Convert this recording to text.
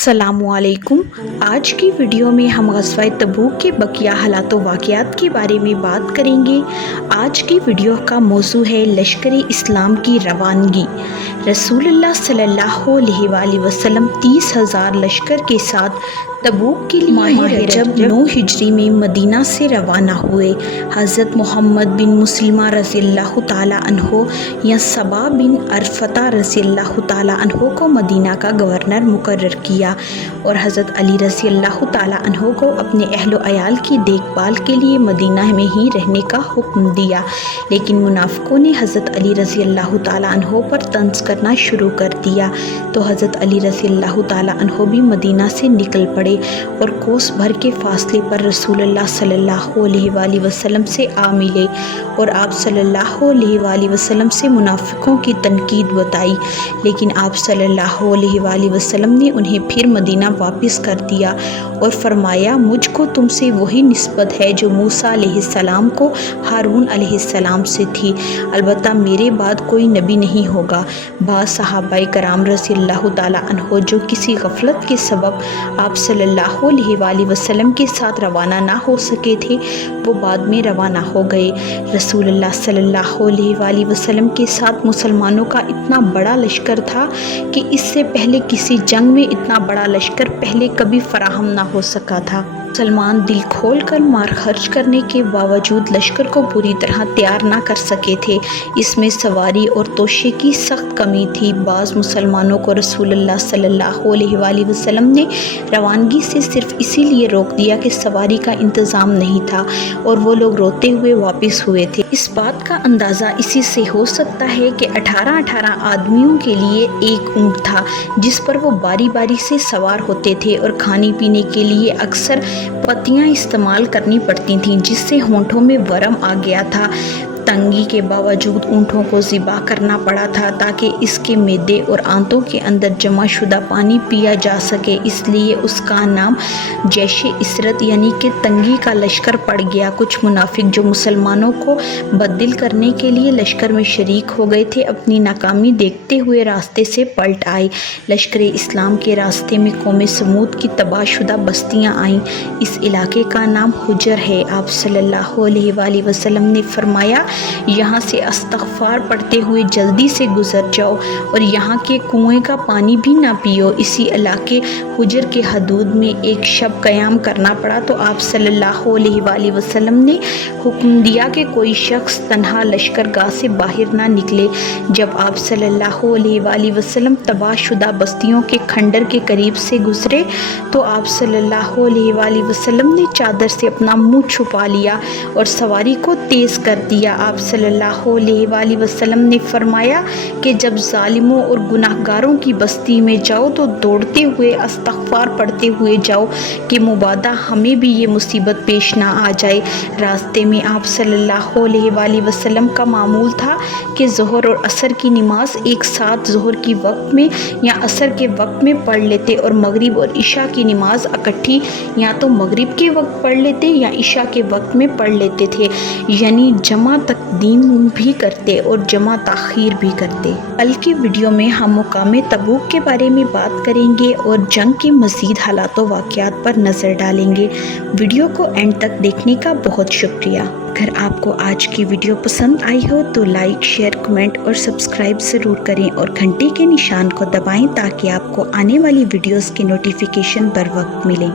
अस्सलामुअलैकुम। आज की वीडियो में हम ग़ज़वा तबूक के बकिया हालात व वाक़यात के बारे में बात करेंगे। आज की वीडियो का मौजू है लश्कर इस्लाम की रवानगी। रसूलुल्लाह सल्लल्लाहु अलैहि वसल्लम 30,000 लश्कर के साथ तबूक के लिए माह रजब 9 हिजरी में मदीना से रवाना हुए। हज़रत मोहम्मद बिन मुस्लिमा रज़ियल्लाहु ताला अन्हो या सबा बिन अरफता रज़ियल्लाहु ताला अन्हो को मदीना का गवर्नर मुकर्रर किया और हज़रत अली रज़ियल्लाहु ताला अन्हो को अपने अहलो अयाल की देखभाल के लिए मदीना में ही रहने का हुक्म दिया। लेकिन मुनाफ़िकों ने हज़रत अली रज़ियल्लाहु ताला अन्हो पर तंज़ करना शुरू कर दिया, तो हज़रत अली रज़ियल्लाहु ताला अन्हो भी मदीना से निकल पड़े और कोस भर के फासले पर रसूलुल्लाह सल्लल्लाहु अलैहि वसल्लम से आ मिले और आप सल्लल्लाहु अलैहि वसल्लम से मुनाफ़िकों की तनकीद बताई। लेकिन आप सल्लल्लाहु अलैहि वसल्लम ने उन्हें फिर मदीना वापस कर दिया और फरमाया, मुझको तुमसे वही निस्बत है जो मूसा अलैहिस्सलाम को हारून अलैहिस्सलाम से थी, अलबत्ता मेरे बाद कोई नबी नहीं होगा। बाज़ सहाबाए कराम रज़ियल्लाहु ताला अन्हो जो किसी गफलत के सबब आप सल्लल्लाहु अलैहि वसल्लम के साथ रवाना ना हो सके थे, वो बाद में रवाना हो गए। रसूलुल्लाह सल्लल्लाहु अलैहि वसल्लम के साथ मुसलमानों का इतना बड़ा लश्कर था कि इससे पहले किसी जंग में इतना बड़ा लश्कर पहले कभी फराहम ना हो सका था। मुसलमान दिल खोल कर मार खर्च करने के बावजूद लश्कर को पूरी तरह तैयार ना कर सके थे। इसमें सवारी और तोशे की सख्त कमी थी। बाज़ मुसलमानों को रसूलुल्लाह सल्लल्लाहु अलैहि वसल्लम ने रवानगी से सिर्फ इसीलिए रोक दिया कि सवारी का इंतज़ाम नहीं था और वो लोग रोते हुए वापस हुए थे। इस बात का अंदाज़ा इसी से हो सकता है कि 18-18 आदमियों के लिए एक ऊँट था जिस पर वो बारी बारी से सवार होते थे और खाने पीने के लिए अक्सर पत्तियां इस्तेमाल करनी पड़ती थीं, जिससे होंठों में वरम आ गया था। तंगी के बावजूद ऊँटों को ज़िबा करना पड़ा था ताकि इसके मैदे और आंतों के अंदर जमा शुदा पानी पिया जा सके, इसलिए उसका नाम जैश इसरत यानी कि तंगी का लश्कर पड़ गया। कुछ मुनाफिक जो मुसलमानों को बददिल करने के लिए लश्कर में शरीक हो गए थे, अपनी नाकामी देखते हुए रास्ते से पलट आए। लश्कर इस्लाम के रास्ते में कौम समूद की तबाहशुदा बस्तियाँ आईं। इस इलाके का नाम हुजर है। आप सल्लल्लाहु अलैहि वसल्लम ने फरमाया, यहाँ से इस्तग़फ़ार पढ़ते हुए जल्दी से गुज़र जाओ और यहाँ के कुएं का पानी भी ना पियो। इसी इलाके हुजर के हदूद में एक शब क़याम करना पड़ा, तो आप सल्लल्लाहु अलैहि वसल्लम ने हुक्म दिया कि कोई शख्स तन्हा लश्करगाह से बाहर ना निकले। जब आप सल्लल्लाहु अलैहि वसल्लम तबाहशुदा बस्तियों के खंडर के करीब से गुज़रे, तो आप सल्लल्लाहु अलैहि वसल्लम ने चादर से अपना मुँह छुपा लिया और सवारी को तेज़ कर दिया। आप सल्लल्लाहु अलैहि वसल्लम ने फरमाया कि जब जालिमों और गुनाहगारों की बस्ती में जाओ तो दौड़ते हुए इस्तग़फ़ार पढ़ते हुए जाओ कि मुबादा हमें भी ये मुसीबत पेश ना आ जाए। रास्ते में आप सल्लल्लाहु अलैहि वसल्लम का मामूल था कि ज़ोहर और असर की नमाज एक साथ ज़ोहर की वक्त में या असर के वक्त में पढ़ लेते और मगरिब और इशा की नमाज इकट्ठी या तो मगरिब के वक्त पढ़ लेते या इशा के वक्त में पढ़ लेते थे, यानी जमा तक़दीम भी करते और जमा ताख़ीर भी करते। कल की वीडियो में हम मुकाम तबूक के बारे में बात करेंगे और जंग के मज़ीद हालात व वाक़यात पर नज़र डालेंगे। वीडियो को एंड तक देखने का बहुत शुक्रिया। अगर आपको आज की वीडियो पसंद आई हो तो लाइक, शेयर, कमेंट और सब्सक्राइब ज़रूर करें और घंटे के निशान को दबाएं ताकि आपको आने वाली वीडियोस की नोटिफिकेशन बर वक्त मिले।